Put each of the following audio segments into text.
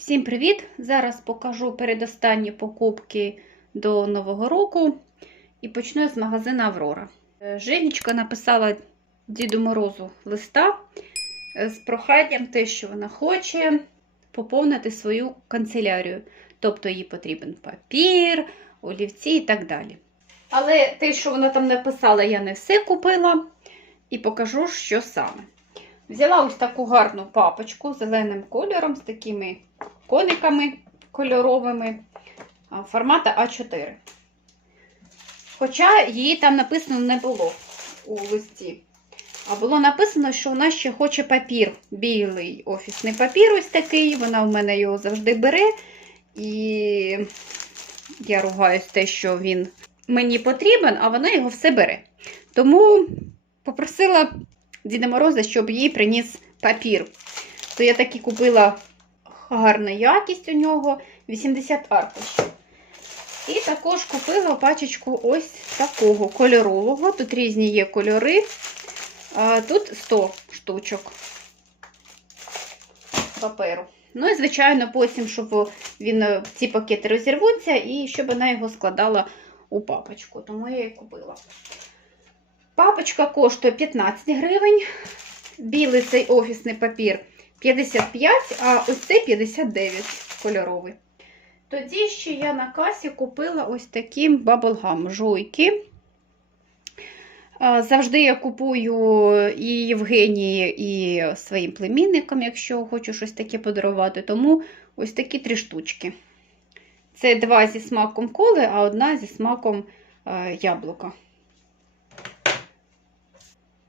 Всім привіт! Зараз покажу передостанні покупки до Нового року і почну з магазину Аврора. Е, Женечка написала Діду Морозу листа е, з проханням те, що вона хоче поповнити свою канцелярію. Тобто їй потрібен папір, олівці і так далі. Але те, що вона там написала, я не все купила і покажу, що саме. Взяла ось таку гарну папочку зеленим кольором, з такими кониками кольоровими формата А4. Хоча її там написано не було у листі. А було написано, що вона ще хоче папір, білий офісний папір ось такий. Вона в мене його завжди бере. І я ругаюсь те, що він мені потрібен, а вона його все бере. Тому попросила Діда Мороза, щоб їй приніс папір. То я таки купила гарна якість у нього 80 аркушів. І також купила пачечку ось такого кольорового. Тут різні є кольори. Тут 100 штучок паперу. Ну і, звичайно, потім, щоб він, е, ці пакети розірвуться, і щоб вона його складала у папочку. Тому я її купила. Папочка коштує 15 гривень. Білий цей офісний папір 55, а ось цей 59 кольоровий. Тоді ще я на касі купила ось такі баблгам жуйки. Завжди я купую і Євгенії, і своїм племінникам, якщо хочу щось таке подарувати. Тому ось такі три штучки. Це два зі смаком коли, а одна зі смаком е, яблука.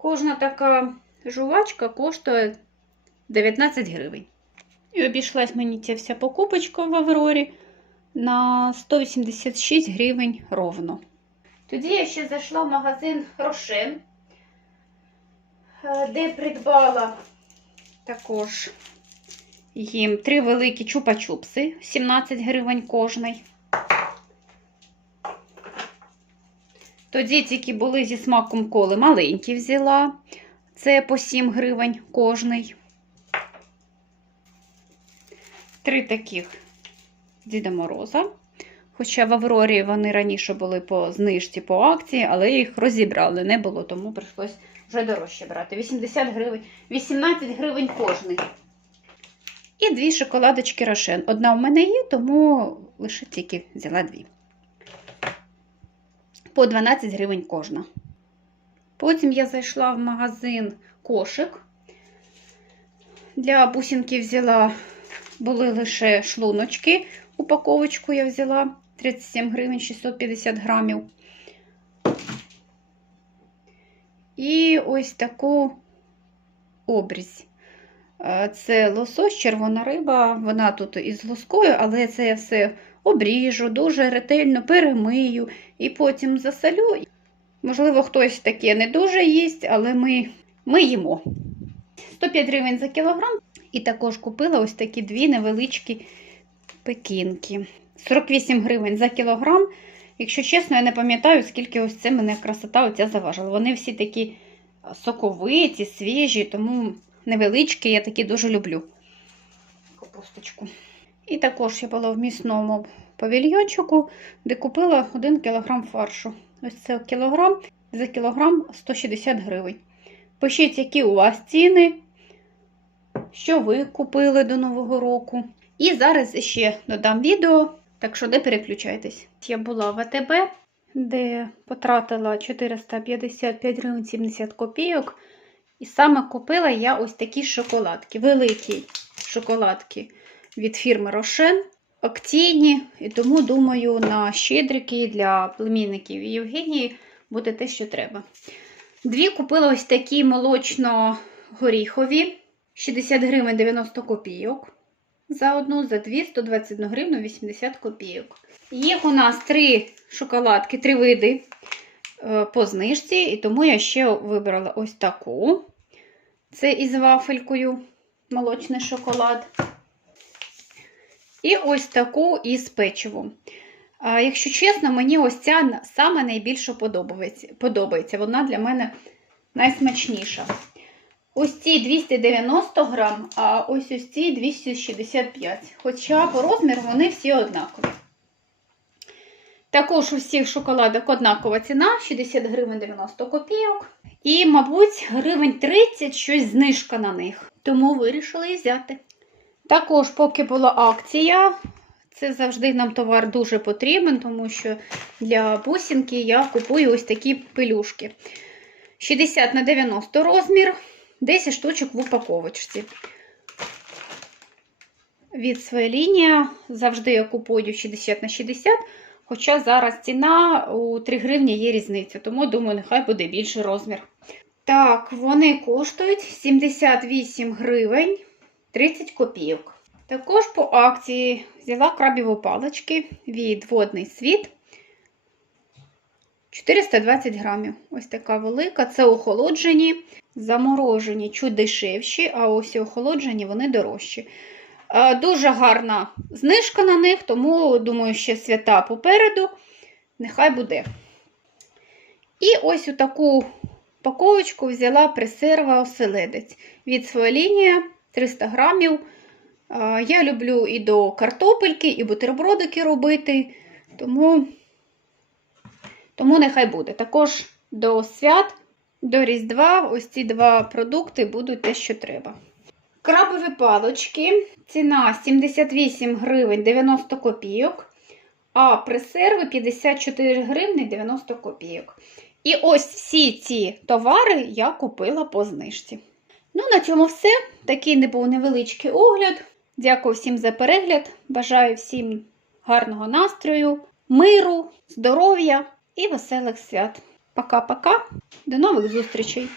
Кожна така жувачка коштує 19 гривень. І обійшлась мені ця вся покупочка в Аврорі на 186 гривень ровно. Тоді я ще зайшла в магазин Рошен, е, де придбала також їм три великі чупа-чупси, 17 гривень кожний. Тоді тільки були зі смаком коли маленькі взяла. Це по 7 гривень кожний. Три таких Діда Мороза. Хоча в Аврорі вони раніше були по знижці по акції, але їх розібрали не було, тому прийшлось вже дорожче брати. 80 гривень, 18 гривень кожний. І дві шоколадочки Рошен. Одна у мене є, тому лише тільки взяла дві. По 12 гривень кожна. Потім я зайшла в магазин кошик. Для бусинки взяла, були лише шлуночки. Упаковочку я взяла 37 гривень 650 грамів. І ось таку обрізь. Е, Це лосось, червона риба, вона тут із лоскою, але це я все обріжу, дуже ретельно перемию і потім засолю. Можливо, хтось таке не дуже їсть, але ми, ми їмо. 105 гривень за кілограм. І також купила ось такі дві невеличкі пекінки. 48 гривень за кілограм. Якщо чесно, я не пам'ятаю, скільки ось це мене красота оця заважила. Вони всі такі соковиті, свіжі, тому невеличкі, я такі дуже люблю. Капусточку. І також я була в місному павільйончику, де купила 1 кг фаршу. Ось це кілограм, за кілограм 160 гривень. Пишіть, які у вас ціни, що ви купили до Нового року. І зараз ще додам відео, так що не переключайтесь. Я була в АТБ, де потратила 455 гривень 70 копійок. І саме купила я ось такі шоколадки, великі шоколадки від фірми Рошен, акційні. І тому, думаю, на щедрики для племінників Євгенії буде те, що треба. Дві купила ось такі молочно-горіхові, 60 гривень 90 копійок. За одну, за дві 121 гривну 80 копійок. Їх у нас три шоколадки, три види е, по знижці, і тому я ще вибрала ось таку. Це із вафелькою молочний шоколад. І ось таку із печивом. Якщо чесно, мені ось ця саме найбільше подобається. Вона для мене найсмачніша. Ось ці 290 грам, а ось ось ці 265. Хоча по розміру вони всі однакові. Також у всіх шоколадок однакова ціна 60 гривень 90 копійок. І, мабуть, гривень 30 щось знижка на них. Тому вирішили її взяти. Також, поки була акція, це завжди нам товар дуже потрібен, тому що для бусинки я купую ось такі пелюшки. 60 на 90 розмір, 10 штучок в упаковочці. Від своєї лінії завжди я купую 60 на 60, хоча зараз ціна у 3 гривні є різниця, тому думаю, нехай буде більший розмір. Так, вони коштують 78 гривень 30 копійок. Також по акції взяла крабові палички від водний світ. 420 грамів. Ось така велика. Це охолоджені, заморожені чуть дешевші, а ось охолоджені вони дорожчі. Е, Дуже гарна знижка на них, тому, думаю, ще свята попереду. Нехай буде. І ось у таку паковочку взяла пресерва оселедець від своєї лінії 300 грамів. Е, Я люблю і до картопельки, і бутербродики робити, тому, тому нехай буде. Також до свят, до Різдва, ось ці два продукти будуть те, що треба. Крабові палочки. Ціна 78 гривень 90 копійок, а пресерви 54 гривні 90 копійок. І ось всі ці товари я купила по знижці. Ну, на цьому все. Такий не був невеличкий огляд. Дякую всім за перегляд. Бажаю всім гарного настрою, миру, здоров'я і веселих свят. Пока-пока. До нових зустрічей!